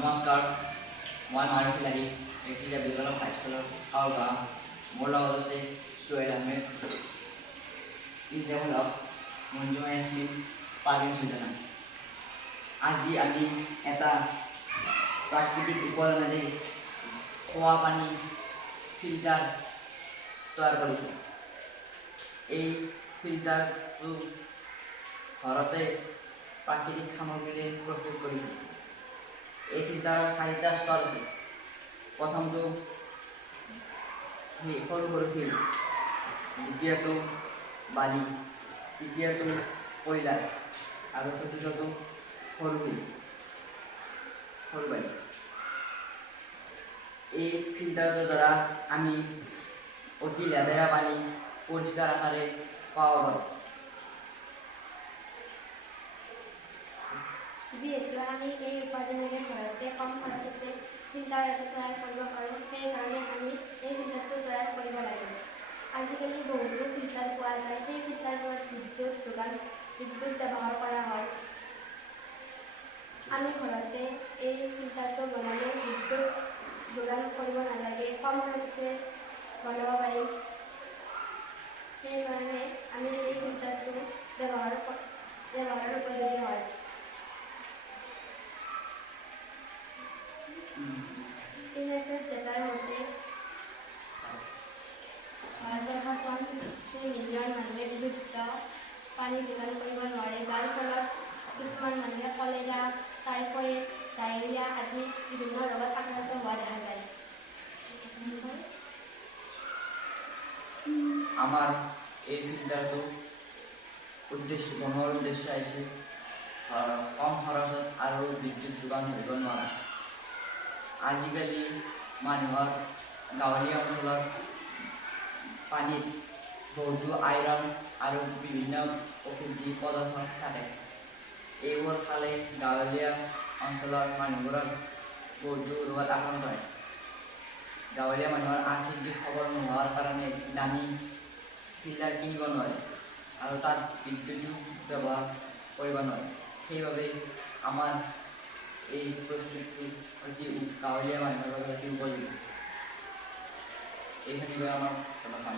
নমস্কাৰ, মই মাৰুফ লাহি এপ্ৰিল বিদ্যালয় হাইস্কুলৰ গাঁও। মোৰ লগত আছে সোহেল আহমেদ, ইন্দ্ৰমূল হক, মঞ্জুমা ইয়াসমিন, পাৰ্ভিন সুলতানা। আজি আমি এটা প্ৰাকৃতিক উপাদানেৰে খোৱা পানী ফিল্টাৰ তৈয়াৰ কৰিছোঁ। এই ফিল্টাৰটো ঘৰতে প্ৰাকৃতিক সামগ্ৰীৰে প্ৰস্তুত কৰিছোঁ। এই ফিল্টাৰৰ 4টা স্তৰ আছে। প্ৰথমটো সৰু সৰু শিল, দ্বিতীয়টো বালি, তৃতীয়টো কয়লা আৰু চতুৰ্থটো সৰু বালি। এই ফিল্টাৰটোৰ দ্বাৰা আমি অতি লেতেৰা পানী পৰিষ্কাৰ আকাৰে পাব পাৰোঁ। যিহেতু আমি এই উপাদানেৰে ঘৰতে কম খৰচতে ফিল্টাৰ এটা তৈয়াৰ কৰিব পাৰোঁ, সেইকাৰণে আমি এই ফিল্টাৰটো তৈয়াৰ কৰিব লাগে। আজিকালি বহুতো ফিল্টাৰ পোৱা যায়, সেই ফিল্টাৰবোৰত বিদ্যুৎ ব্যৱহাৰ কৰা হয়। আমি ঘৰতে এই ফিল্টাৰটো বনালে বিদ্যুৎ যোগান কৰিব নালাগে, কম খৰচতে বনাব পাৰিম। সেইকাৰণে আমি এই ফিল্টাৰটো ব্যৱহাৰৰ উপযোগী হয়। ইউনিচেফ ডাটাৰ মতে ভাৰতবৰ্ষত 163 মিলিয়ন মানুহে বিশুদ্ধ পানী যোগান কৰিব নোৱাৰে, যাৰ ফলত কিছুমান মানুহে কলেৰা, টাইফয়েড, ডায়েৰিয়া আদি বিভিন্ন ৰোগত আক্ৰান্ত হোৱা দেখা যায়। আমাৰ এই ফিল্টাৰটো বনোৱাৰ উদ্দেশ্য হৈছে কম খৰচত আৰু বিদ্যুৎ যোগান ধৰিব নোৱাৰা। আজিকালি মানুহৰ গাঁৱলীয়া অঞ্চলত পানীত বহুতো আইৰণ আৰু বিভিন্ন অশুদ্ধি পদাৰ্থ থাকে। এইবোৰ খালে গাঁৱলীয়া অঞ্চলৰ মানুহবোৰৰ বহুতো ৰোগত আক্ৰান্ত হয়। গাঁৱলীয়া মানুহৰ আৰ্থিক দিশ খবৰ নোহোৱাৰ কাৰণে দামী ফিল্টাৰ কিনিব নোৱাৰে আৰু তাত বিদ্যুতো ব্যৱহাৰ কৰিব নোৱাৰে। সেইবাবে আমাৰ এই প্ৰস্তুতটো গাঁৱলীয়া মানুহৰ বাবে অতি উপযোগী। এইখিনিকৈ আমাৰ কাম